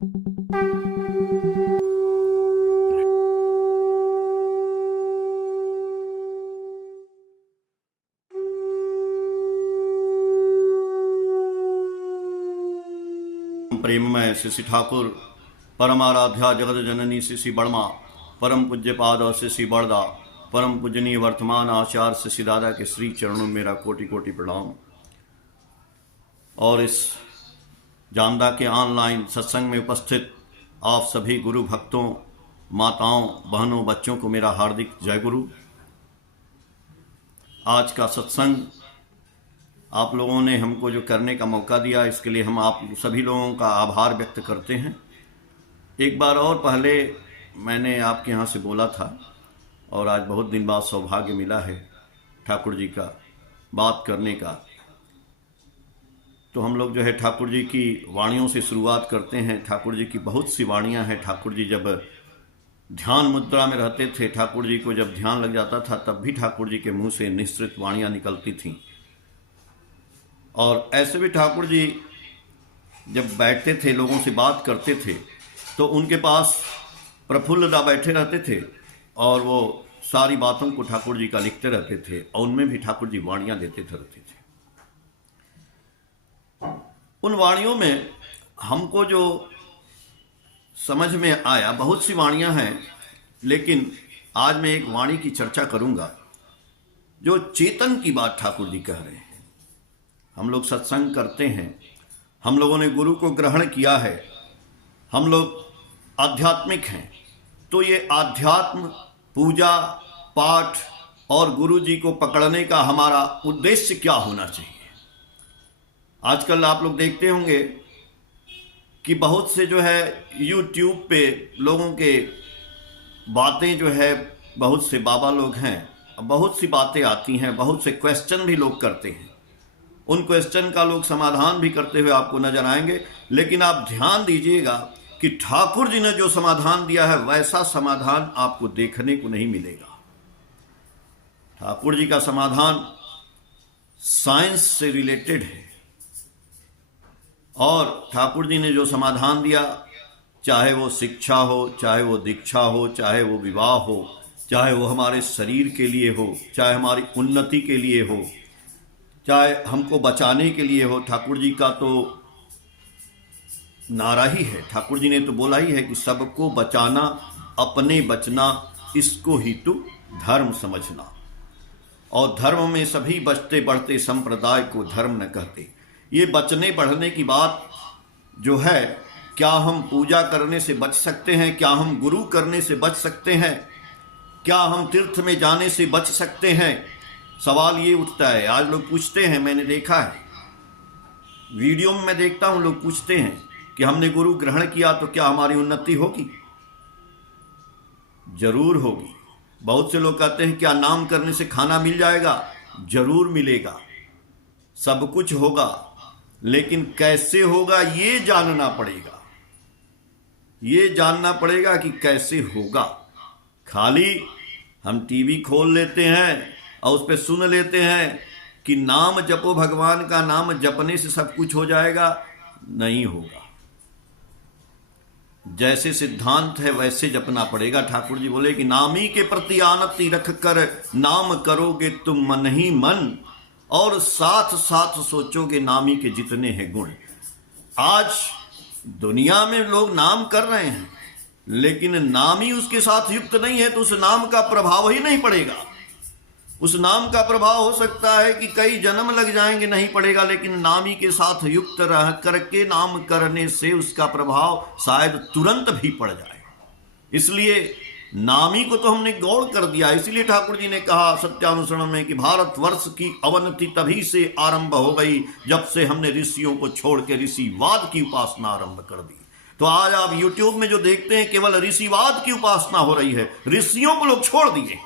प्रेममय श्री श्री ठाकुर परम आराध्या जगत जननी श्री श्री बड़मा परम पूज्य पाद श्री श्री बड़दा परम पूजनीय वर्तमान आचार्य श्री श्री दादा के श्री चरणों में मेरा कोटि कोटि प्रणाम। और इस जामदा के ऑनलाइन सत्संग में उपस्थित आप सभी गुरु भक्तों, माताओं, बहनों, बच्चों को मेरा हार्दिक जय गुरु। आज का सत्संग आप लोगों ने हमको जो करने का मौका दिया, इसके लिए हम आप सभी लोगों का आभार व्यक्त करते हैं। एक बार और पहले मैंने आपके यहाँ से बोला था और आज बहुत दिन बाद सौभाग्य मिला है ठाकुर जी का बात करने का। तो हम लोग जो है ठाकुर जी की वाणियों से शुरुआत करते हैं। ठाकुर जी की बहुत सी वाणियाँ हैं। ठाकुर जी जब ध्यान मुद्रा में रहते थे, ठाकुर जी को जब ध्यान लग जाता था तब भी ठाकुर जी के मुँह से निश्चित वाणियाँ निकलती थीं। और ऐसे भी ठाकुर जी जब बैठते थे, लोगों से बात करते थे, तो उनके पास प्रफुल्लता बैठे रहते थे और वो सारी बातों को ठाकुर जी का लिखते रहते थे और उनमें भी ठाकुर जी वाणियाँ देते रहते थे। उन वाणियों में हमको जो समझ में आया, बहुत सी वाणियाँ हैं, लेकिन आज मैं एक वाणी की चर्चा करूँगा जो चेतन की बात ठाकुर जी कह रहे हैं। हम लोग सत्संग करते हैं, हम लोगों ने गुरु को ग्रहण किया है, हम लोग आध्यात्मिक हैं, तो ये आध्यात्म, पूजा पाठ और गुरु जी को पकड़ने का हमारा उद्देश्य क्या होना चाहिए। आजकल आप लोग देखते होंगे कि बहुत से जो है YouTube पे लोगों के बातें जो है, बहुत से बाबा लोग हैं, बहुत सी बातें आती हैं, बहुत से क्वेश्चन भी लोग करते हैं। उन क्वेश्चन का लोग समाधान भी करते हुए आपको नजर आएंगे, लेकिन आप ध्यान दीजिएगा कि ठाकुर जी ने जो समाधान दिया है वैसा समाधान आपको देखने को नहीं मिलेगा। ठाकुर जी का समाधान साइंस से रिलेटेड है और ठाकुर जी ने जो समाधान दिया, चाहे वो शिक्षा हो, चाहे वो दीक्षा हो, चाहे वो विवाह हो, चाहे वो हमारे शरीर के लिए हो, चाहे हमारी उन्नति के लिए हो, चाहे हमको बचाने के लिए हो, ठाकुर जी का तो नारा ही है। ठाकुर जी ने तो बोला ही है कि सबको बचाना, अपने बचना, इसको ही तू धर्म समझना। और धर्म में सभी बचते बढ़ते संप्रदाय को धर्म न कहते। ये बचने बढ़ने की बात जो है, क्या हम पूजा करने से बच सकते हैं? क्या हम गुरु करने से बच सकते हैं? क्या हम तीर्थ में जाने से बच सकते हैं? सवाल ये उठता है। आज लोग पूछते हैं, मैंने देखा है, वीडियो में मैं देखता हूं, लोग पूछते हैं कि हमने गुरु ग्रहण किया तो क्या हमारी उन्नति होगी? जरूर होगी। बहुत से लोग कहते हैं क्या नाम करने से खाना मिल जाएगा? जरूर मिलेगा, सब कुछ होगा, लेकिन कैसे होगा ये जानना पड़ेगा। ये जानना पड़ेगा कि कैसे होगा। खाली हम टीवी खोल लेते हैं और उस पर सुन लेते हैं कि नाम जपो, भगवान का नाम जपने से सब कुछ हो जाएगा, नहीं होगा। जैसे सिद्धांत है वैसे जपना पड़ेगा। ठाकुर जी बोले कि नामी के प्रति आनति रख कर नाम करोगे तुम मन ही मन, और साथ साथ सोचोगे नामी के जितने हैं गुण। आज दुनिया में लोग नाम कर रहे हैं, लेकिन नाम ही उसके साथ युक्त नहीं है तो उस नाम का प्रभाव ही नहीं पड़ेगा। उस नाम का प्रभाव हो सकता है कि कई जन्म लग जाएंगे, नहीं पड़ेगा, लेकिन नामी के साथ युक्त रह करके नाम करने से उसका प्रभाव शायद तुरंत भी पड़ जाए। इसलिए नामी को तो हमने गौड़ कर दिया। इसलिए ठाकुर जी ने कहा सत्यानुसरण में कि भारतवर्ष की अवनति तभी से आरंभ हो गई जब से हमने ऋषियों को छोड़ के ऋषिवाद की उपासना आरंभ कर दी। तो आज आप YouTube में जो देखते हैं केवल ऋषिवाद की उपासना हो रही है। ऋषियों को लोग छोड़ दिए।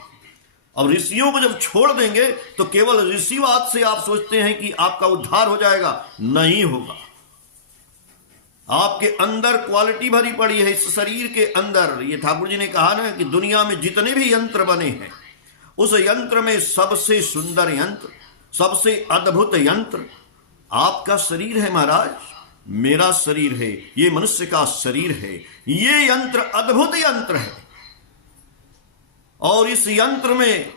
अब ऋषियों को जब छोड़ देंगे तो केवल ऋषिवाद से आप सोचते हैं कि आपका उद्धार हो जाएगा, नहीं होगा। आपके अंदर क्वालिटी भरी पड़ी है, इस शरीर के अंदर। ये ठाकुर जी ने कहा ना कि दुनिया में जितने भी यंत्र बने हैं, उस यंत्र में सबसे सुंदर यंत्र, सबसे अद्भुत यंत्र आपका शरीर है महाराज। मेरा शरीर है, ये मनुष्य का शरीर है, ये यंत्र अद्भुत यंत्र है और इस यंत्र में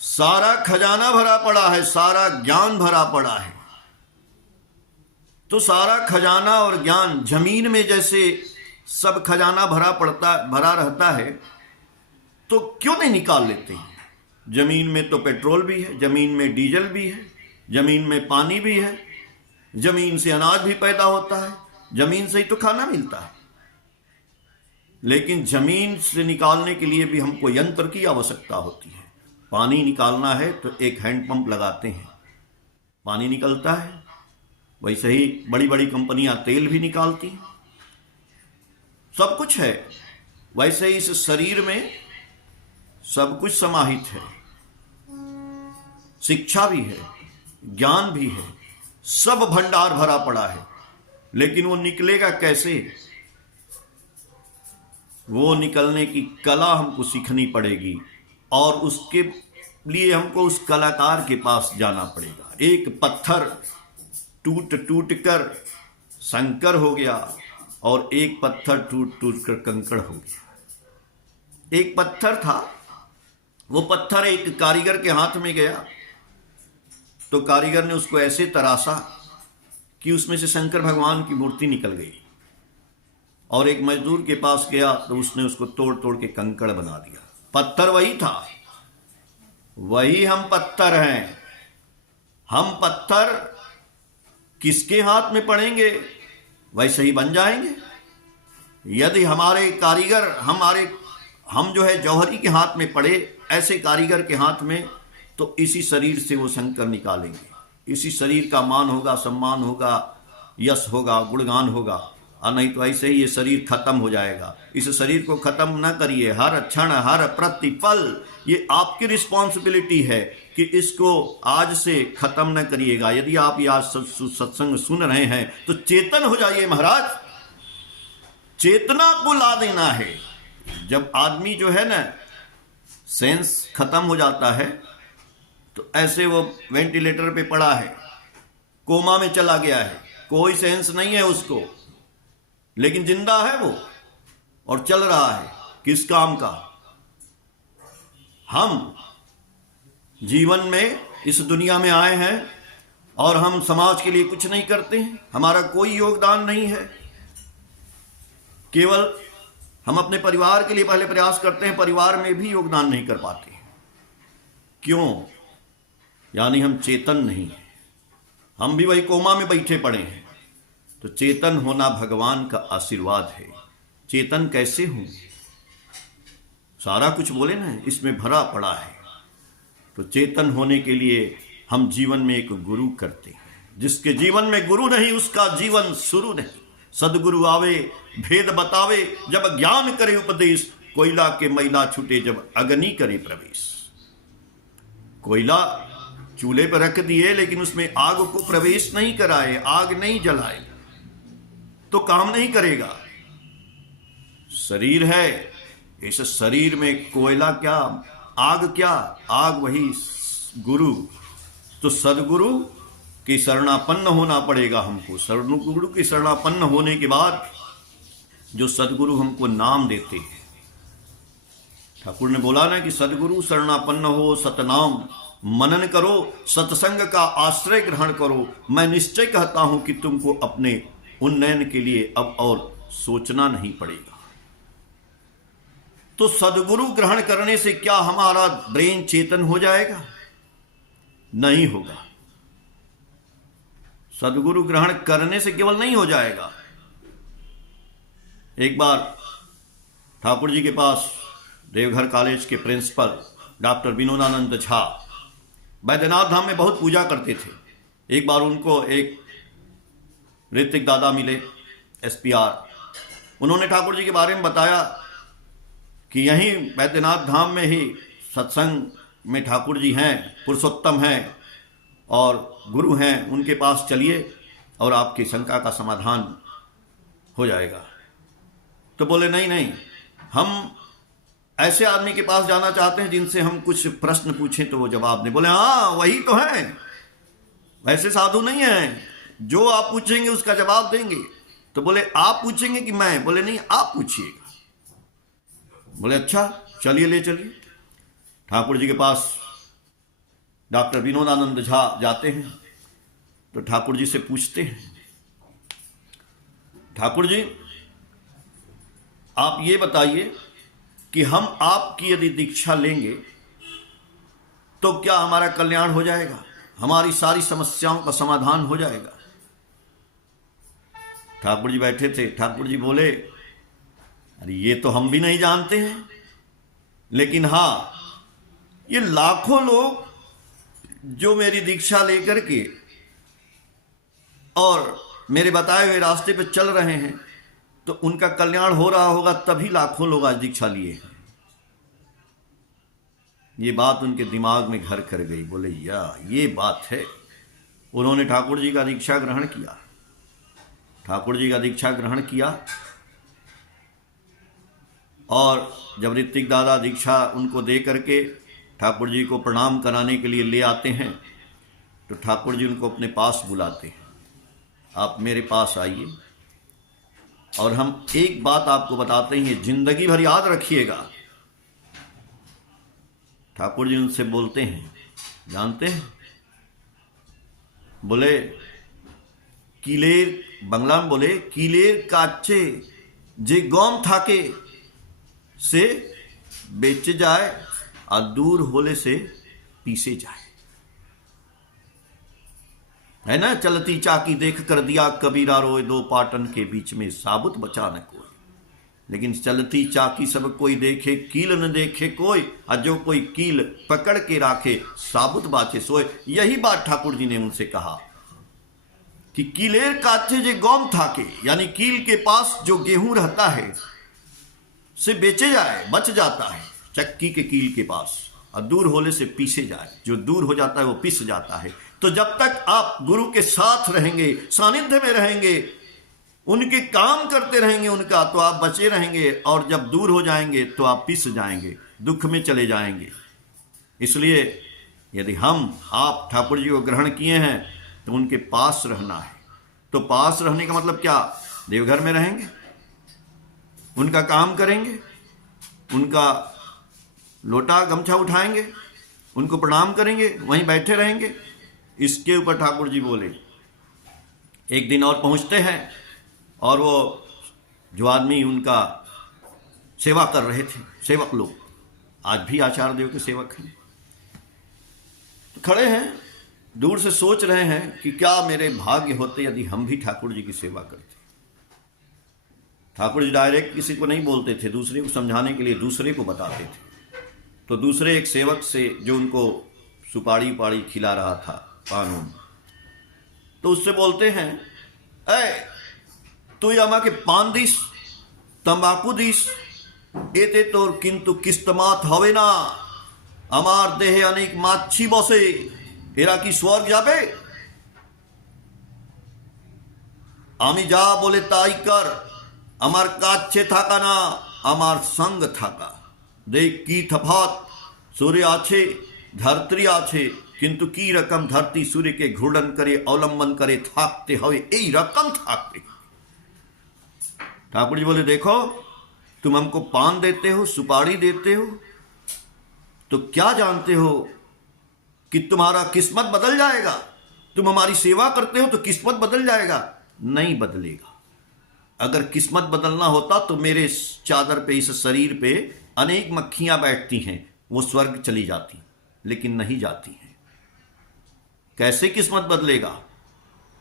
सारा खजाना भरा पड़ा है, सारा ज्ञान भरा पड़ा है। तो सारा खजाना और ज्ञान जमीन में जैसे सब खजाना भरा रहता है, तो क्यों नहीं निकाल लेते हैं? जमीन में तो पेट्रोल भी है, जमीन में डीजल भी है, जमीन में पानी भी है, जमीन से अनाज भी पैदा होता है, जमीन से ही तो खाना मिलता है। लेकिन जमीन से निकालने के लिए भी हमको यंत्र की आवश्यकता होती है। पानी निकालना है तो एक हैंडपंप लगाते हैं, पानी निकलता है। वैसे ही बड़ी बड़ी कंपनियां तेल भी निकालती हैं, सब कुछ है। वैसे ही इस शरीर में सब कुछ समाहित है, शिक्षा भी है, ज्ञान भी है, सब भंडार भरा पड़ा है। लेकिन वो निकलेगा कैसे? वो निकलने की कला हमको सीखनी पड़ेगी और उसके लिए हमको उस कलाकार के पास जाना पड़ेगा। एक पत्थर टूट टूट कर संकर हो गया और एक पत्थर टूट टूट कर कंकड़ हो गया। एक पत्थर था, वो पत्थर एक कारीगर के हाथ में गया तो कारीगर ने उसको ऐसे तराशा कि उसमें से शंकर भगवान की मूर्ति निकल गई। और एक मजदूर के पास गया तो उसने उसको तोड़ तोड़ के कंकड़ बना दिया। पत्थर वही था, वही हम पत्थर हैं। हम पत्थर किसके हाथ में पड़ेंगे वैसे ही बन जाएंगे। यदि हमारे कारीगर हम जो है जौहरी के हाथ में पड़े, ऐसे कारीगर के हाथ में, तो इसी शरीर से वो शंकर निकालेंगे। इसी शरीर का मान होगा, सम्मान होगा, यश होगा, गुणगान होगा। और नहीं तो ऐसे ही ये शरीर खत्म हो जाएगा। इस शरीर को खत्म ना करिए। हर क्षण, हर प्रतिपल ये आपकी रिस्पॉन्सिबिलिटी है कि इसको आज से खत्म न करिएगा। यदि आप ये आज सत्संग सुन रहे हैं तो चेतन हो जाइए महाराज। चेतना को ला देना है। जब आदमी जो है ना सेंस खत्म हो जाता है तो ऐसे वो वेंटिलेटर पे पड़ा है, कोमा में चला गया है, कोई सेंस नहीं है उसको, लेकिन जिंदा है वो और चल रहा है। किस काम का? हम जीवन में इस दुनिया में आए हैं और हम समाज के लिए कुछ नहीं करते हैं। हमारा कोई योगदान नहीं है। केवल हम अपने परिवार के लिए पहले प्रयास करते हैं, परिवार में भी योगदान नहीं कर पाते। क्यों? यानी हम चेतन नहीं हैं। हम भी वही कोमा में बैठे पड़े हैं। तो चेतन होना भगवान का आशीर्वाद है। चेतन कैसे हूं? सारा कुछ बोले ना इसमें भरा पड़ा है। तो चेतन होने के लिए हम जीवन में एक गुरु करते हैं। जिसके जीवन में गुरु नहीं उसका जीवन शुरू नहीं। सदगुरु आवे भेद बतावे, जब ज्ञान करे उपदेश, कोयला के मैला छूटे जब अग्नि करे प्रवेश। कोयला चूल्हे पर रख दिए लेकिन उसमें आग को प्रवेश नहीं कराए, आग नहीं जलाए तो काम नहीं करेगा। शरीर है, इस शरीर में कोयला क्या, आग क्या? आग वही गुरु। तो सदगुरु की शरणापन्न होना पड़ेगा हमको। सदगुरु की शरणापन्न होने के बाद जो सदगुरु हमको नाम देते हैं, ठाकुर ने बोला ना कि सदगुरु शरणापन्न हो, सतनाम मनन करो, सत्संग का आश्रय ग्रहण करो। मैं निश्चय कहता हूं कि तुमको अपने उन्नयन के लिए अब और सोचना नहीं पड़ेगा। तो सदगुरु ग्रहण करने से क्या हमारा ब्रेन चेतन हो जाएगा? नहीं होगा। सदगुरु ग्रहण करने से केवल नहीं हो जाएगा। एक बार ठाकुर जी के पास देवघर कॉलेज के प्रिंसिपल डॉक्टर विनोदानंद झा बैद्यनाथ धाम में बहुत पूजा करते थे। एक बार उनको एक ऋतिक दादा मिले, SPR। उन्होंने ठाकुर जी के बारे में बताया कि यहीं बैद्यनाथ धाम में ही सत्संग में ठाकुर जी हैं, पुरुषोत्तम हैं और गुरु हैं, उनके पास चलिए और आपकी शंका का समाधान हो जाएगा। तो बोले नहीं नहीं, हम ऐसे आदमी के पास जाना चाहते हैं जिनसे हम कुछ प्रश्न पूछें तो वो जवाब नहीं। बोले हाँ वही तो है, वैसे साधु नहीं है, जो आप पूछेंगे उसका जवाब देंगे। तो बोले आप पूछेंगे कि मैं? बोले नहीं, आप पूछिएगा। बोले अच्छा चलिए, ले चलिए। ठाकुर जी के पास डॉक्टर विनोदानंद झा जाते हैं। तो ठाकुर जी से पूछते हैं, ठाकुर जी आप ये बताइए कि हम आपकी यदि दीक्षा लेंगे तो क्या हमारा कल्याण हो जाएगा, हमारी सारी समस्याओं का समाधान हो जाएगा? ठाकुर जी बैठे थे। ठाकुर जी बोले, अरे ये तो हम भी नहीं जानते हैं, लेकिन हाँ ये लाखों लोग जो मेरी दीक्षा लेकर के और मेरे बताए हुए रास्ते पे चल रहे हैं तो उनका कल्याण हो रहा होगा, तभी लाखों लोग आज दीक्षा लिए हैं। ये बात उनके दिमाग में घर कर गई। बोले या ये बात है। उन्होंने ठाकुर जी का दीक्षा ग्रहण किया। ठाकुर जी का दीक्षा ग्रहण किया और जब ऋत्विक दादा दीक्षा उनको दे करके ठाकुर जी को प्रणाम कराने के लिए ले आते हैं तो ठाकुर जी उनको अपने पास बुलाते हैं, आप मेरे पास आइए और हम एक बात आपको बताते हैं, जिंदगी भर याद रखिएगा। ठाकुर जी उनसे बोलते हैं, जानते हैं? बोले कीलेर, बंगला में बोले कीलेर काचे जे गौम थाके से बेचे जाए और दूर होले से पीसे जाए। है ना, चलती चाकी देख कर दिया कबीरा रोए, दो पाटन के बीच में साबुत बचा न कोई। लेकिन चलती चाकी सब कोई देखे, कील न देखे कोई, और जो कोई कील पकड़ के राखे साबुत बाचे सोए। यही बात ठाकुर जी ने उनसे कहा कि कीलेर काचे जे गौम थाके, यानी कील के पास जो गेहूं रहता है से बेचे जाए, बच जाता है चक्की के कील के पास, और दूर होले से पीसे जाए, जो दूर हो जाता है वो पिस जाता है। तो जब तक आप गुरु के साथ रहेंगे, सानिध्य में रहेंगे, उनके काम करते रहेंगे उनका, तो आप बचे रहेंगे, और जब दूर हो जाएंगे तो आप पिस जाएंगे, दुख में चले जाएंगे। इसलिए यदि हम आप ठाकुर जी को ग्रहण किए हैं तो उनके पास रहना है। तो पास रहने का मतलब क्या? देवघर में रहेंगे, उनका काम करेंगे, उनका लोटा गमछा उठाएंगे, उनको प्रणाम करेंगे, वहीं बैठे रहेंगे। इसके ऊपर ठाकुर जी बोले। एक दिन और पहुंचते हैं और वो जो आदमी उनका सेवा कर रहे थे, सेवक लोग, आज भी आचार्य देव के सेवक हैं, तो खड़े हैं, दूर से सोच रहे हैं कि क्या मेरे भाग्य होते यदि हम भी ठाकुर जी की सेवा करते। ठाकुर जी डायरेक्ट किसी को नहीं बोलते थे, दूसरे को समझाने के लिए दूसरे को बताते थे। तो दूसरे एक सेवक से जो उनको सुपारी पाड़ी खिला रहा था कानून, तो उससे बोलते हैं, ऐ तू आमा के पान दिस, तंबाकू दिस, एते तोर किंतु किस्तमात हवे ना, আমার দেহে অনেক মাছি বসে, এরা কি স্বর্গ যাবে? আমি যা বলে তাই কর, আমার কাছে থাকা না, আমার সঙ্গ থাকা। দেখ কি তফাৎ, सूर्य আছে, ধরত্রী আছে, কিন্তু কি রকম ধরती सूर्य के घूर्णन करे, अवलंबन करे, থাকতে হবে এই রকম থাকতে। ठाकुर जी बोले देखो, तुम हमको पान देते हो, सुपारी देते हो, तो क्या जानते हो कि तुम्हारा किस्मत बदल जाएगा? तुम हमारी सेवा करते हो तो किस्मत बदल जाएगा? नहीं बदलेगा। अगर किस्मत बदलना होता तो मेरे चादर पे, इस शरीर पे अनेक मक्खियां बैठती हैं, वो स्वर्ग चली जाती, लेकिन नहीं जाती हैं। कैसे किस्मत बदलेगा?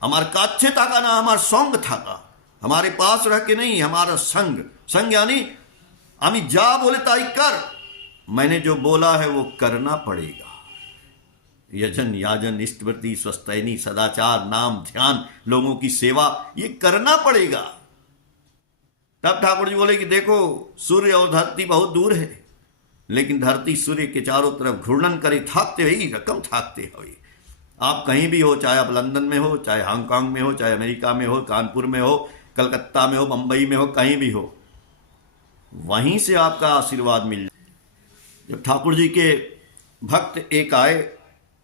हमारे काच्छे थाका ना, हमारा संग थाका, हमारे पास रह के नहीं, हमारा संग। संग यानी आमी जा बोले ताई कर, मैंने जो बोला है वो करना पड़ेगा। यजन याजन इष्टवृत्ति स्वस्थैनी सदाचार नाम ध्यान लोगों की सेवा, ये करना पड़ेगा। तब ठाकुर जी बोले कि देखो, सूर्य और धरती बहुत दूर है, लेकिन धरती सूर्य के चारों तरफ घूर्णन करे, थाकते हुए रकम थाकते हुए। आप कहीं भी हो, चाहे आप लंदन में हो, चाहे हांगकांग में हो, चाहे अमेरिका में हो, कानपुर में हो, कलकत्ता में हो, बंबई में हो, कहीं भी हो, वहीं से आपका आशीर्वाद मिल जाए। जब ठाकुर जी के भक्त एक आए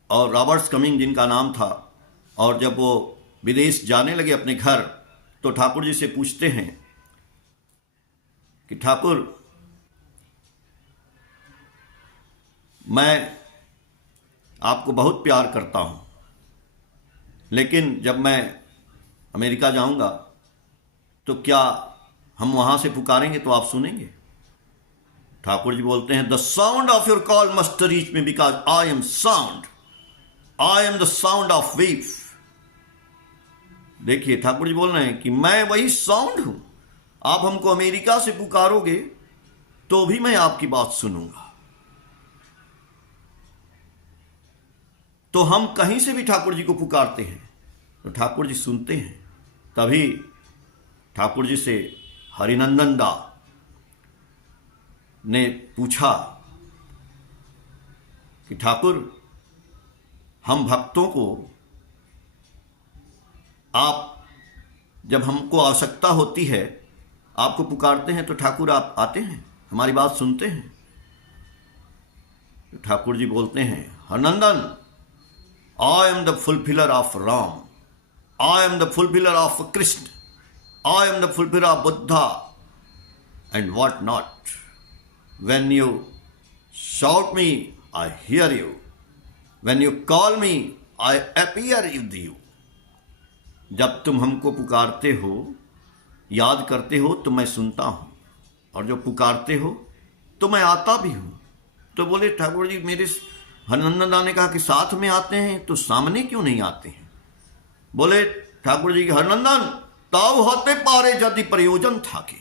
और रॉबर्ट्स कमिंग जिनका नाम था, और जब वो विदेश जाने लगे अपने घर, तो ठाकुर जी से पूछते हैं कि ठाकुर, मैं आपको बहुत प्यार करता हूं, लेकिन जब मैं अमेरिका जाऊंगा तो क्या हम वहां से पुकारेंगे तो आप सुनेंगे? ठाकुर जी बोलते हैं, the sound of your call must reach me because I am sound, I am the sound of wave. देखिए, ठाकुर जी बोल रहे हैं कि मैं वही साउंड हूं, आप हमको अमेरिका से पुकारोगे तो भी मैं आपकी बात सुनूंगा। तो हम कहीं से भी ठाकुर जी को पुकारते हैं तो ठाकुर जी सुनते हैं। तभी ठाकुर जी से हरिनंदन दा ने पूछा कि ठाकुर, हम भक्तों को आप जब हमको आवश्यकता होती है आपको पुकारते हैं तो ठाकुर आप आते हैं, हमारी बात सुनते हैं? तो ठाकुर जी बोलते हैं, Harnandan, I am the fulfiller of Ram. I am the fulfiller of Krishna. I am the fulfiller of Buddha and what not. When you shout me, I hear you. When you call me, I appear with you. जब तुम हमको पुकारते हो, याद करते हो तो मैं सुनता हूं, और जब पुकारते हो तो मैं आता भी हूं। तो बोले ठाकुर जी, मेरे हरनंदन ने कहा कि साथ में आते हैं तो सामने क्यों नहीं आते हैं? बोले ठाकुर जी, हरनंदन ताऊ होते पारे यदि प्रयोजन था कि,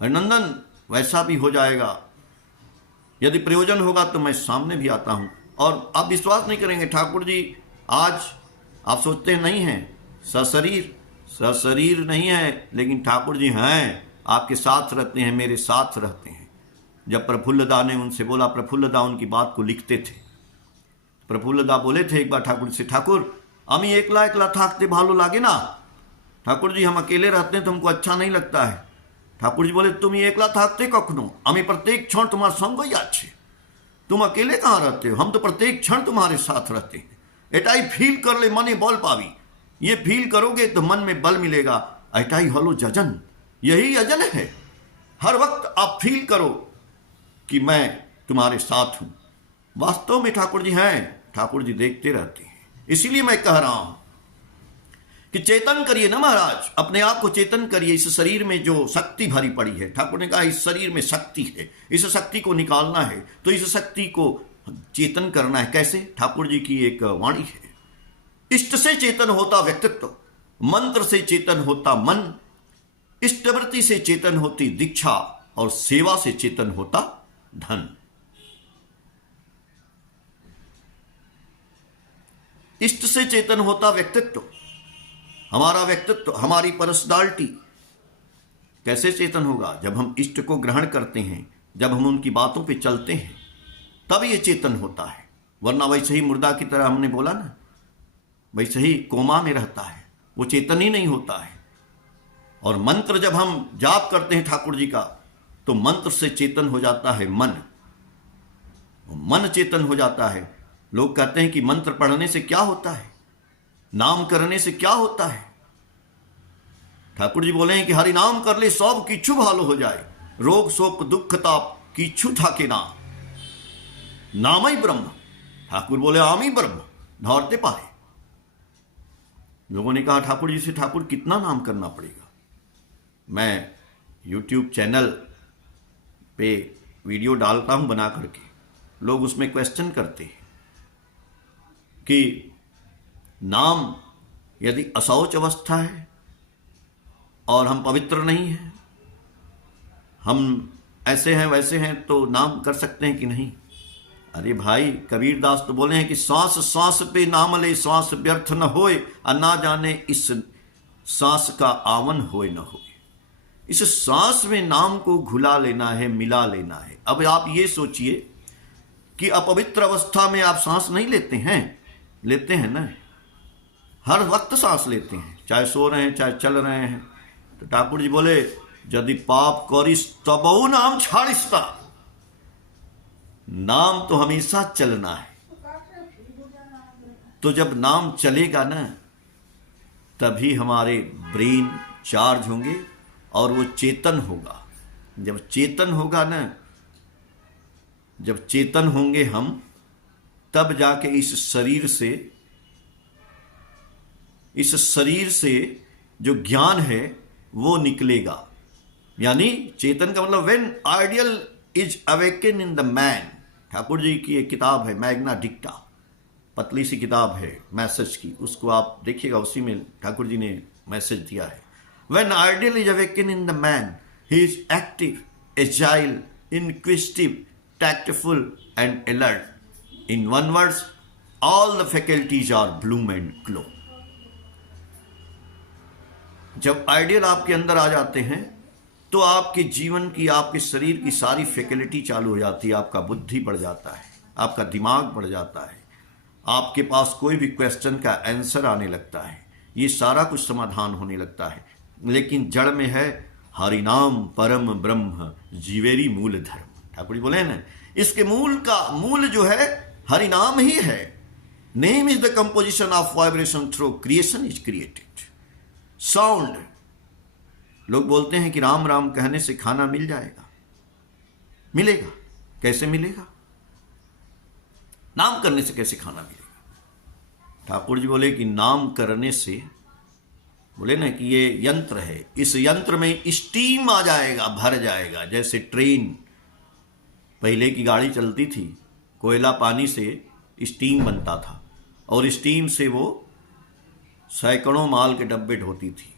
हरनंदन वैसा भी हो जाएगा, यदि प्रयोजन होगा तो मैं सामने भी आता हूं। और आप विश्वास नहीं करेंगे, ठाकुर जी आज आप सोचते नहीं हैं सशरीर नहीं है, लेकिन ठाकुर जी हैं, आपके साथ रहते हैं, मेरे साथ रहते हैं। जब प्रफुल्लदा ने उनसे बोला, प्रफुल्लदा उनकी बात को लिखते थे, प्रफुल्लदा बोले थे एक बार ठाकुर से, ठाकुर अमी एकला एकला थाकते भालो लागे ना, ठाकुर जी हम अकेले रहते हैं तो हमको अच्छा नहीं लगता है। ठाकुर जी बोले, तुम एकला थाकते कखनो, अमी प्रत्येक क्षण तुम्हारा संग ही अच्छे, तुम अकेले कहाँ रहते हो, हम तो प्रत्येक क्षण तुम्हारे साथ रहते हैं। एटाई फील कर ले मने बल पावी, ये फील करोगे तो मन में बल मिलेगा। एटाई हलो जजन, यही यजन है। हर वक्त आप फील करो कि मैं तुम्हारे साथ हूं। वास्तव में ठाकुर जी हैं, ठाकुर जी देखते रहते हैं। इसीलिए मैं कह रहा हूं कि चेतन करिए ना महाराज, अपने आप को चेतन करिए। इस शरीर में जो शक्ति भरी पड़ी है, ठाकुर ने कहा इस शरीर में शक्ति है, इस शक्ति को निकालना है, तो इस शक्ति को चेतन करना है। कैसे? ठाकुर जी की एक वाणी है, इष्ट से चेतन होता व्यक्तित्व, मंत्र से चेतन होता मन, इष्टवृत्ति से चेतन होती दीक्षा, और सेवा से चेतन होता धन। इष्ट से चेतन होता व्यक्तित्व, हमारा व्यक्तित्व, हमारी पर्सनालिटी कैसे चेतन होगा? जब हम इष्ट को ग्रहण करते हैं, जब हम उनकी बातों पे चलते हैं, तब ये चेतन होता है। वरना वैसे ही मुर्दा की तरह, हमने बोला ना, वैसे ही कोमा में रहता है, वो चेतन ही नहीं होता है। और मंत्र जब हम जाप करते हैं ठाकुर जी का, तो मंत्र से चेतन हो जाता है मन, मन चेतन हो जाता है। लोग कहते हैं कि मंत्र पढ़ने से क्या होता है, नाम करने से क्या होता है? ठाकुर जी बोले हैं कि हरि नाम कर ले सब किच्छु भालो हो जाए, रोग शोक दुख ताप किच्छु थाके ना, नाम ही ब्रह्म। ठाकुर बोले आम ही ब्रह्म, धौरते पाए। लोगों ने कहा ठाकुर जी से, ठाकुर कितना नाम करना पड़ेगा? मैं YouTube चैनल पे वीडियो डालता हूं बना करके, लोग उसमें क्वेश्चन करते हैं कि नाम यदि अशौच अवस्था है और हम पवित्र नहीं हैं, हम ऐसे हैं वैसे हैं, तो नाम कर सकते हैं कि नहीं? अरे भाई, कबीरदास तो बोले हैं कि सांस सांस पे नाम ले, सांस व्यर्थ न होए, और ना जाने इस सांस का आवन होए न होए। इस सांस में नाम को घुला लेना है, मिला लेना है। अब आप ये सोचिए कि अपवित्र अवस्था में आप सांस नहीं लेते हैं? लेते हैं ना, हर वक्त सांस लेते हैं, चाहे सो रहे हैं चाहे चल रहे हैं। तो ठाकुर जी बोले, यदि पाप करिस तबऊ नाम छाड़िस्ता, नाम तो हमेशा चलना है। तो जब नाम चलेगा ना, तभी हमारे ब्रेन चार्ज होंगे और वो चेतन होगा। जब चेतन होगा ना, जब चेतन होंगे हम, तब जाके इस शरीर से जो ज्ञान है वो निकलेगा। यानी चेतन का मतलब when ideal is awaken in the man. Thakur ji की एक किताब है मैग्ना डिक्टा, पतली सी किताब है मैसेज की, उसको आप देखिएगा, उसी में ठाकुर जी ने मैसेज दिया है। When ideal is awaken in the man, he is active, agile, inquisitive, tactful and alert. In one word, all the faculties are bloom and glow. जब आइडियल आपके अंदर आ जाते हैं तो आपके जीवन की, आपके शरीर की सारी फैकल्टी चालू हो जाती है। आपका बुद्धि बढ़ जाता है, आपका दिमाग बढ़ जाता है, आपके पास कोई भी क्वेश्चन का आंसर आने लगता है, ये सारा कुछ समाधान होने लगता है। लेकिन जड़ में है हरिनाम परम ब्रह्म जीवेरी मूल धर्म। ठाकुर जी बोले हैं ना, इसके मूल जो है हरिनाम ही है। Name is the composition of vibration through creation is created. Sound, लोग बोलते हैं कि राम राम कहने से खाना मिल जाएगा। मिलेगा? कैसे मिलेगा? नाम करने से कैसे खाना मिलेगा? ठाकुर जी बोले कि नाम करने से, बोले ना कि ये यंत्र है, इस यंत्र में स्टीम आ जाएगा, भर जाएगा। जैसे ट्रेन, पहले की गाड़ी चलती थी, कोयला पानी से स्टीम बनता था और स्टीम से वो सैकड़ों माल के डब्बे ढोती थी।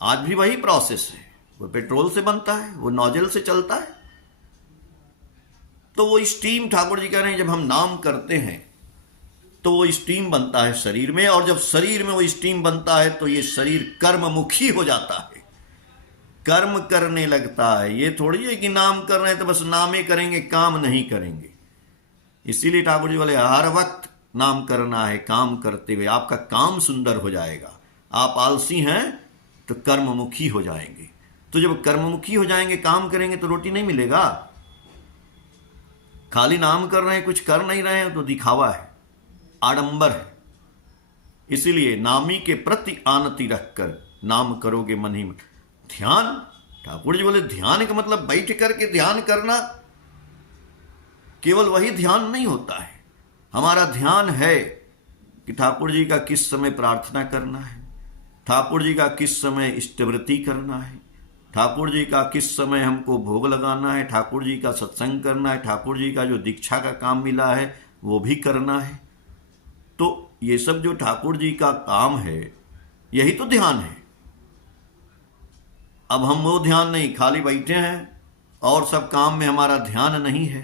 आज भी वही प्रोसेस है, वो पेट्रोल से बनता है, वो नोजल से चलता है। तो वो स्टीम, ठाकुर जी कह रहे हैं, जब हम नाम करते हैं तो वो स्टीम बनता है शरीर में, और जब शरीर में वो स्टीम बनता है तो ये शरीर कर्ममुखी हो जाता है, कर्म करने लगता है। ये थोड़ी है कि नाम कर रहे हैं तो बस नामे करेंगे, काम नहीं करेंगे। इसीलिए ठाकुर जी बोले हर वक्त नाम करना है, काम करते हुए आपका काम सुंदर हो जाएगा। आप आलसी हैं तो कर्ममुखी हो जाएंगे। तो जब कर्ममुखी हो जाएंगे, काम करेंगे तो रोटी नहीं मिलेगा। खाली नाम कर रहे हैं, कुछ कर नहीं रहे हैं तो दिखावा है, आडंबर है। इसीलिए नामी के प्रति आनति रखकर नाम करोगे मन ही मन। ध्यान, ठाकुर जी बोले ध्यान का मतलब बैठ करके ध्यान करना, केवल वही ध्यान नहीं होता है। हमारा ध्यान है कि ठाकुर जी का किस समय प्रार्थना करना है, ठाकुर जी का किस समय इष्टवृत्ति करना है, ठाकुर जी का किस समय हमको भोग लगाना है, ठाकुर जी का सत्संग करना है, ठाकुर जी का जो दीक्षा का काम मिला है वो भी करना है। तो ये सब जो ठाकुर जी का काम है, यही तो ध्यान है। अब हम वो ध्यान नहीं, खाली बैठे हैं और सब काम में हमारा ध्यान नहीं है,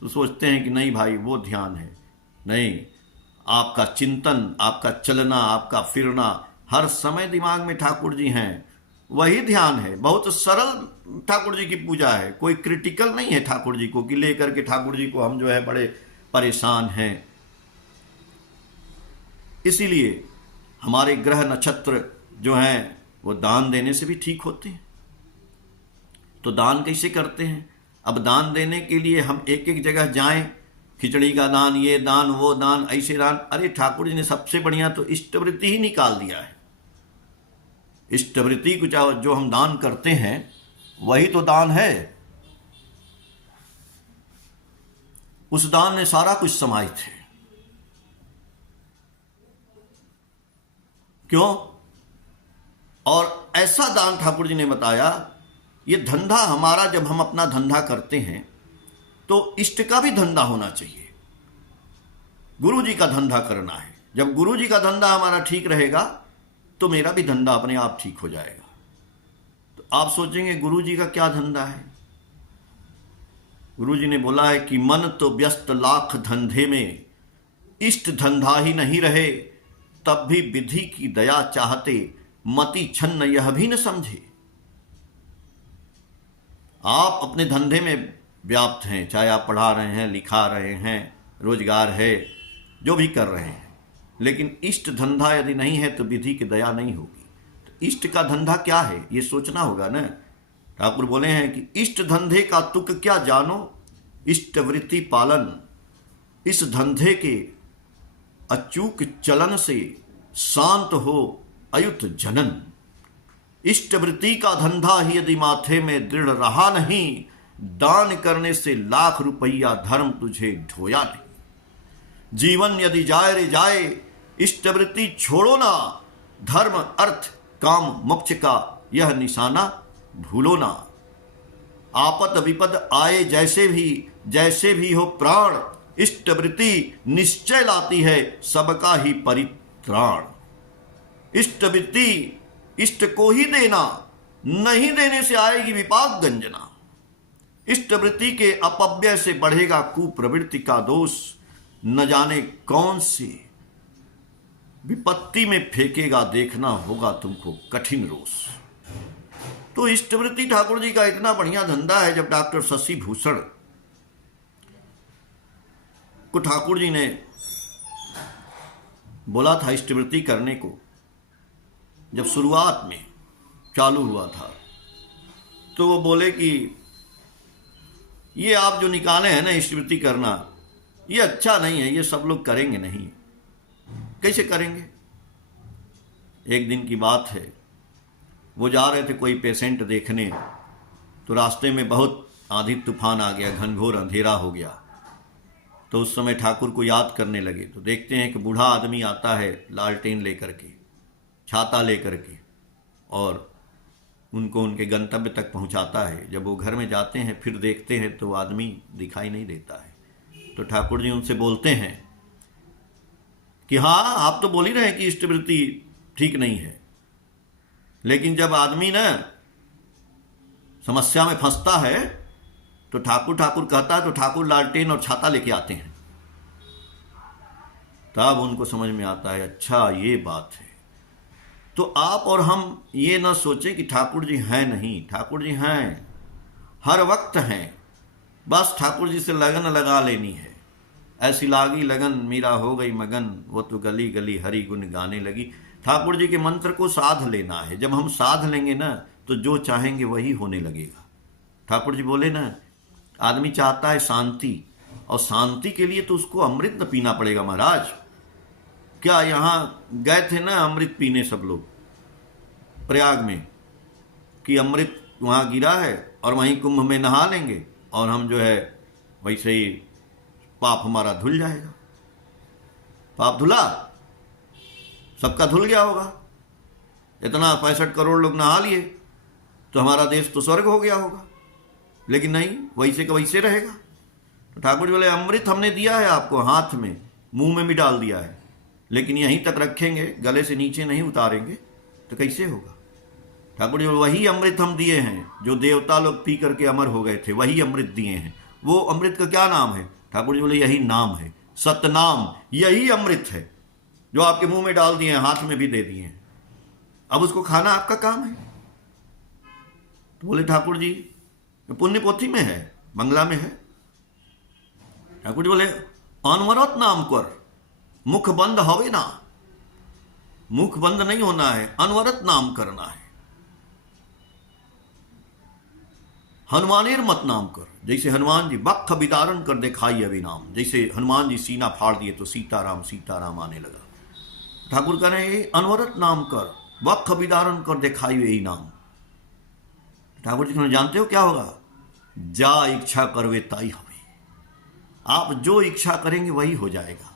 तो सोचते हैं कि नहीं भाई वो ध्यान है। नहीं, आपका चिंतन, आपका चलना, आपका फिरना, हर समय दिमाग में ठाकुर जी हैं, वही ध्यान है। बहुत सरल ठाकुर जी की पूजा है, कोई क्रिटिकल नहीं है ठाकुर जी को कि लेकर के ठाकुर जी को हम जो है बड़े परेशान हैं। इसीलिए हमारे ग्रह नक्षत्र जो हैं वो दान देने से भी ठीक होते हैं। तो दान कैसे करते हैं? अब दान देने के लिए हम एक एक जगह जाएं, खिचड़ी का दान, ये दान, वो दान, ऐसे दान। अरे ठाकुर जी ने सबसे बढ़िया तो इष्टवृत्ति ही निकाल दिया है। इष्टवृत्ति को जो हम दान करते हैं वही तो दान है। उस दान में सारा कुछ समाहित है। क्यों? और ऐसा दान ठाकुर जी ने बताया, ये धंधा हमारा, जब हम अपना धंधा करते हैं तो इष्ट का भी धंधा होना चाहिए। गुरु जी का धंधा करना है। जब गुरु जी का धंधा हमारा ठीक रहेगा तो मेरा भी धंधा अपने आप ठीक हो जाएगा। तो आप सोचेंगे गुरु जी का क्या धंधा है? गुरु जी ने बोला है कि मन तो व्यस्त लाख धंधे में, इष्ट धंधा ही नहीं रहे, तब भी विधि की दया चाहते, मति छन्न यह भी न समझे। आप अपने धंधे में व्याप्त हैं, चाहे आप पढ़ा रहे हैं, लिखा रहे हैं, रोजगार है, जो भी कर रहे हैं, लेकिन इष्ट धंधा यदि नहीं है तो विधि की दया नहीं होगी। तो इष्ट का धंधा क्या है ये सोचना होगा ना। ठाकुर बोले हैं कि इष्ट धंधे का तुक क्या जानो, इष्ट वृत्ति पालन। इस धंधे के अचूक चलन से शांत हो अयुत जनन। इष्टवृत्ति का धंधा ही यदि माथे में दृढ़ रहा नहीं, दान करने से लाख रुपया धर्म तुझे ढोया नहीं। जीवन यदि जाए रे जाए, इष्टवृत्ति छोड़ो ना, धर्म अर्थ काम मोक्ष का यह निशाना भूलो ना। आपद विपद आए जैसे भी हो प्राण, इष्टवृत्ति निश्चय लाती है सबका ही परित्राण। इष्टवृत्ति इष्ट को ही देना, नहीं देने से आएगी विपाक गंजना। इष्टवृत्ति के अपव्यय से बढ़ेगा कुप्रवृत्ति का दोष, न जाने कौन सी विपत्ति में फेंकेगा, देखना होगा तुमको कठिन रोष। तो इष्टवृत्ति ठाकुर जी का इतना बढ़िया धंधा है। जब डॉक्टर शशि भूषण को ठाकुर जी ने बोला था इष्टवृत्ति करने को, जब शुरुआत में चालू हुआ था, तो वो बोले कि ये आप जो निकाले हैं ना इष्टवृत्ति करना, ये अच्छा नहीं है, ये सब लोग करेंगे नहीं। कैसे करेंगे? एक दिन की बात है, वो जा रहे थे कोई पेशेंट देखने, तो रास्ते में बहुत आंधी तूफान आ गया, घनघोर अंधेरा हो गया। तो उस समय ठाकुर को याद करने लगे, तो देखते हैं कि बूढ़ा आदमी आता है लालटेन लेकर के, छाता लेकर के, और उनको उनके गंतव्य तक पहुंचाता है। जब वो घर में जाते हैं फिर देखते हैं तो आदमी दिखाई नहीं देता है। तो ठाकुर जी उनसे बोलते हैं कि हाँ, आप तो बोल ही रहे हैं कि इष्टवृत्ति ठीक नहीं है, लेकिन जब आदमी ना समस्या में फंसता है तो ठाकुर ठाकुर कहता है, तो ठाकुर लालटेन और छाता लेके आते हैं। तब उनको समझ में आता है, अच्छा ये बात है। तो आप और हम ये ना सोचें कि ठाकुर जी हैं नहीं, ठाकुर जी हैं, हर वक्त हैं। बस ठाकुर जी से लगन लगा लेनी है। ऐसी लागी लगन मीरा हो गई मगन, वो तो गली गली हरि गुण गाने लगी। ठाकुर जी के मंत्र को साध लेना है। जब हम साध लेंगे ना, तो जो चाहेंगे वही होने लगेगा। ठाकुर जी बोले ना, आदमी चाहता है शांति, और शांति के लिए तो उसको अमृत न पीना पड़ेगा महाराज। क्या यहाँ गए थे ना अमृत पीने सब लोग प्रयाग में, कि अमृत वहाँ गिरा है और वहीं कुंभ में नहा लेंगे और हम जो है वैसे ही पाप हमारा धुल जाएगा। पाप धुला, सबका धुल गया होगा। इतना 65 करोड़ लोग नहा लिए तो हमारा देश तो स्वर्ग हो गया होगा। लेकिन नहीं, वैसे का वैसे रहेगा। तो ठाकुर जी बोले, अमृत हमने दिया है आपको हाथ में, मुंह में भी डाल दिया है, लेकिन यहीं तक रखेंगे, गले से नीचे नहीं उतारेंगे तो कैसे होगा। ठाकुर जी बोले, वही अमृत हम दिए हैं जो देवता लोग पी करके अमर हो गए थे, वही अमृत दिए हैं। वो अमृत का क्या नाम है? ठाकुर जी बोले, यही नाम है, सतनाम, यही अमृत है जो आपके मुंह में डाल दिए हैं, हाथ में भी दे दिए हैं। अब उसको खाना आपका काम है। तो बोले ठाकुर जी, पुण्य पोथी में है, बंगला में है। ठाकुर जी बोले, अनवरत नाम कर, मुख बंद होवे ना, मुख बंद नहीं होना है, अनवरत नाम करना है। हनुमानेर मत नाम कर, जैसे हनुमान जी बख विदारण कर दिखाई अभी नाम, जैसे हनुमान जी सीना फाड़ दिए तो सीताराम सीताराम आने लगा। ठाकुर कह रहे हैं, अनवरत नाम कर, बख विदारण कर दिखाई यही नाम। ठाकुर जी जानते हो क्या होगा? जा इच्छा करवे ताई हवे। आप जो इच्छा करेंगे वही हो जाएगा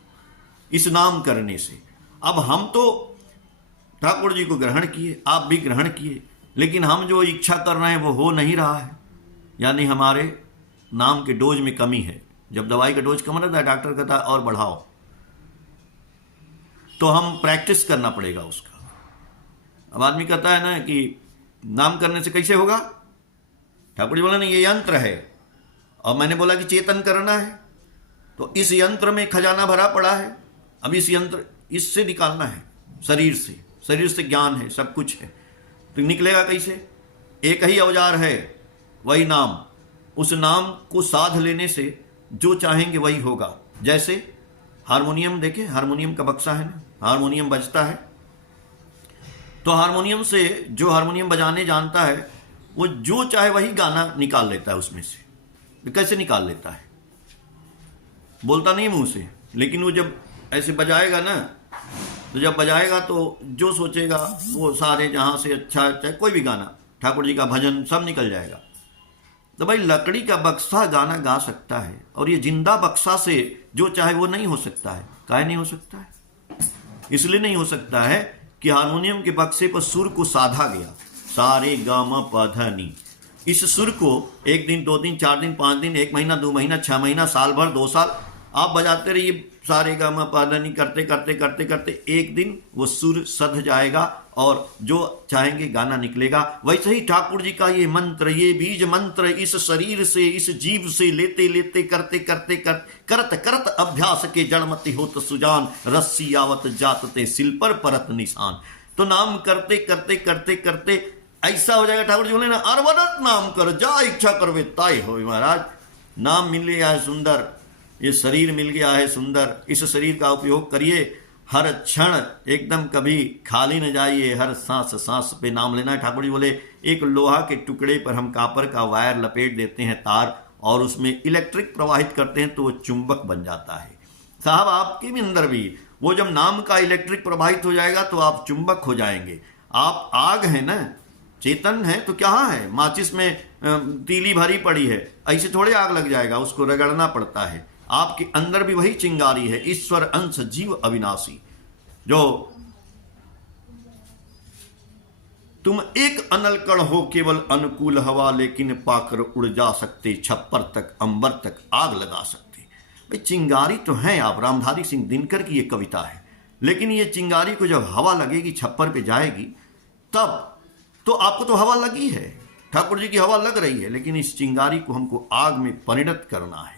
इस नाम करने से। अब हम तो ठाकुर जी को ग्रहण किए, आप भी ग्रहण किए, लेकिन हम जो इच्छा कर रहे हैं वो हो नहीं रहा है, यानी हमारे नाम के डोज में कमी है। जब दवाई का डोज कम रहता है, डॉक्टर कहता है और बढ़ाओ, तो हम प्रैक्टिस करना पड़ेगा उसका। अब आदमी कहता है ना कि नाम करने से कैसे होगा? ठाकुर जी बोला नहीं, ये यंत्र है, और मैंने बोला कि चेतन करना है, तो इस यंत्र में खजाना भरा पड़ा है। अब इस यंत्र इससे निकालना है, शरीर से ज्ञान है, सब कुछ है, तो निकलेगा कैसे? एक ही औजार है, वही नाम। उस नाम को साध लेने से जो चाहेंगे वही होगा। जैसे हारमोनियम, देखे हारमोनियम का बक्सा है ना, हारमोनियम बजता है, तो हारमोनियम से जो हारमोनियम बजाने जानता है वो जो चाहे वही गाना निकाल लेता है उसमें से। कैसे निकाल लेता है? बोलता नहीं मुंह से, लेकिन वो जब ऐसे बजाएगा ना तो जब बजाएगा तो जो सोचेगा वो सारे जहाँ से अच्छा, चाहे कोई भी गाना, ठाकुर जी का भजन सब निकल जाएगा। तो भाई लकड़ी का बक्सा गाना गा सकता है, और ये जिंदा बक्सा से जो चाहे वो नहीं हो सकता है। काहे नहीं हो सकता है? इसलिए नहीं हो सकता है कि हारमोनियम के बक्से पर सुर को साधा गया, सारे गामा पधा नी। इस सुर को 1 दिन 2 दिन 4 दिन 5 दिन 1 महीना 2 महीना 6 महीना साल भर 2 साल आप बजाते रहिए, सारे गामा पधा नी करते करते करते करते एक दिन वो सुर सध जाएगा और जो चाहेंगे गाना निकलेगा। वैसे ही ठाकुर जी का ये मंत्र, ये बीज मंत्र इस शरीर से, इस जीव से लेते लेते करते करते करत करत अभ्यास के जड़मति होत सुजान, रस्सी आवत जातते सिल पर परत निशान। तो नाम करते करते करते करते ऐसा हो जाएगा, ठाकुर जी बोले ना, अरवरत नाम कर जा इच्छा करवे ताई हो। महाराज नाम मिल गया है सुंदर, ये शरीर मिल गया है सुंदर, इस शरीर का उपयोग करिए, हर क्षण एकदम कभी खाली न जाइए, हर सांस सांस पे नाम लेना है। ठाकुर जी बोले एक लोहा के टुकड़े पर हम कापर का वायर लपेट देते हैं तार, और उसमें इलेक्ट्रिक प्रवाहित करते हैं तो वो चुंबक बन जाता है। साहब आपके भी अंदर भी वो जब नाम का इलेक्ट्रिक प्रवाहित हो जाएगा तो आप चुंबक हो जाएंगे। आप आग है ना, चेतन है तो क्या है, माचिस में तीली भरी पड़ी है, ऐसे थोड़े आग लग जाएगा, उसको रगड़ना पड़ता है। आपके अंदर भी वही चिंगारी है, ईश्वर अंश जीव अविनाशी। जो तुम एक अनल कण हो केवल अनुकूल हवा, लेकिन पाकर उड़ जा सकते छप्पर तक अंबर तक आग लगा सकते। भाई चिंगारी तो है आप, रामधारी सिंह दिनकर की ये कविता है, लेकिन ये चिंगारी को जब हवा लगेगी छप्पर पे जाएगी तब तो आपको तो हवा लगी है, ठाकुर जी की हवा लग रही है, लेकिन इस चिंगारी को हमको आग में परिणत करना है।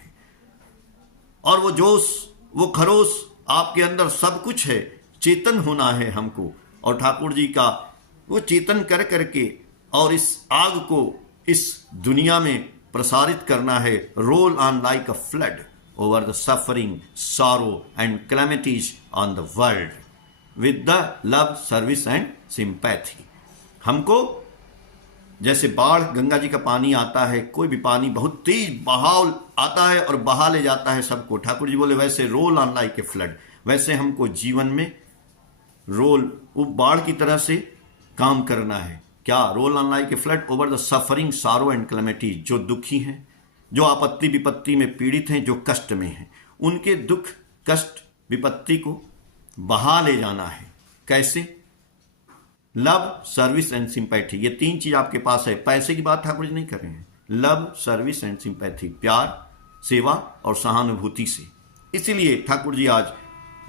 और वो जोश, वो खरोश आपके अंदर सब कुछ है, चेतन होना है हमको, और ठाकुर जी का वो चेतन कर करके और इस आग को इस दुनिया में प्रसारित करना है। Roll on like a flood over the suffering sorrow and calamities on the world with the love service and sympathy. हमको जैसे बाढ़, गंगा जी का पानी आता है, कोई भी पानी बहुत तेज बहाव आता है और बहा ले जाता है सबको, ठाकुर जी बोले वैसे roll on like a flood, वैसे हमको जीवन में रोल वो बाढ़ की तरह से काम करना है। क्या? Roll on like a flood over the suffering सारो एंड कैलेमिटी। जो दुखी हैं, जो आपत्ति विपत्ति में पीड़ित हैं, जो कष्ट में हैं, उनके दुख कष्ट विपत्ति को बहा ले जाना है। कैसे? लव सर्विस एंड सिंपैथी, ये 3 चीज आपके पास है। पैसे की बात ठाकुर जी नहीं कर रहे हैं, लव सर्विस एंड सिंपैथी, प्यार, सेवा और सहानुभूति से। इसीलिए ठाकुर जी आज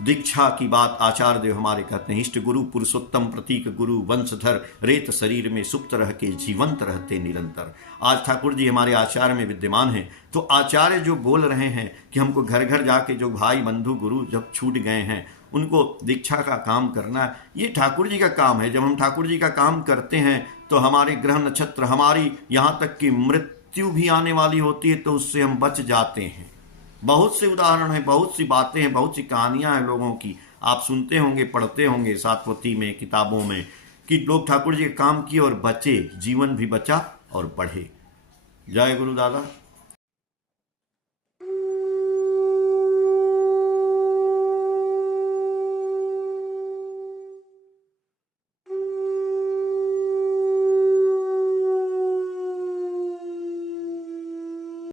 दीक्षा की बात आचार्य देव हमारे कहते हैं, इष्ट गुरु पुरुषोत्तम प्रतीक गुरु वंशधर, रेत शरीर में सुप्त रह के जीवंत रहते निरंतर। आज ठाकुर जी हमारे आचार्य में विद्यमान हैं, तो आचार्य जो बोल रहे हैं कि हमको घर घर जाके जो भाई बंधु गुरु जब छूट गए हैं उनको दीक्षा का काम करना, ये ठाकुर जी का काम है। जब हम ठाकुर जी का काम करते हैं तो हमारे ग्रह नक्षत्र, हमारी यहाँ तक कि मृत्यु भी आने वाली होती है तो उससे हम बच जाते हैं। बहुत से उदाहरण हैं, बहुत सी बातें हैं, बहुत सी कहानियां हैं लोगों की, आप सुनते होंगे, पढ़ते होंगे सातवती में, किताबों में, कि लोग ठाकुर जी का काम किए और बचे, जीवन भी बचा और बढ़े। जय गुरु दादा।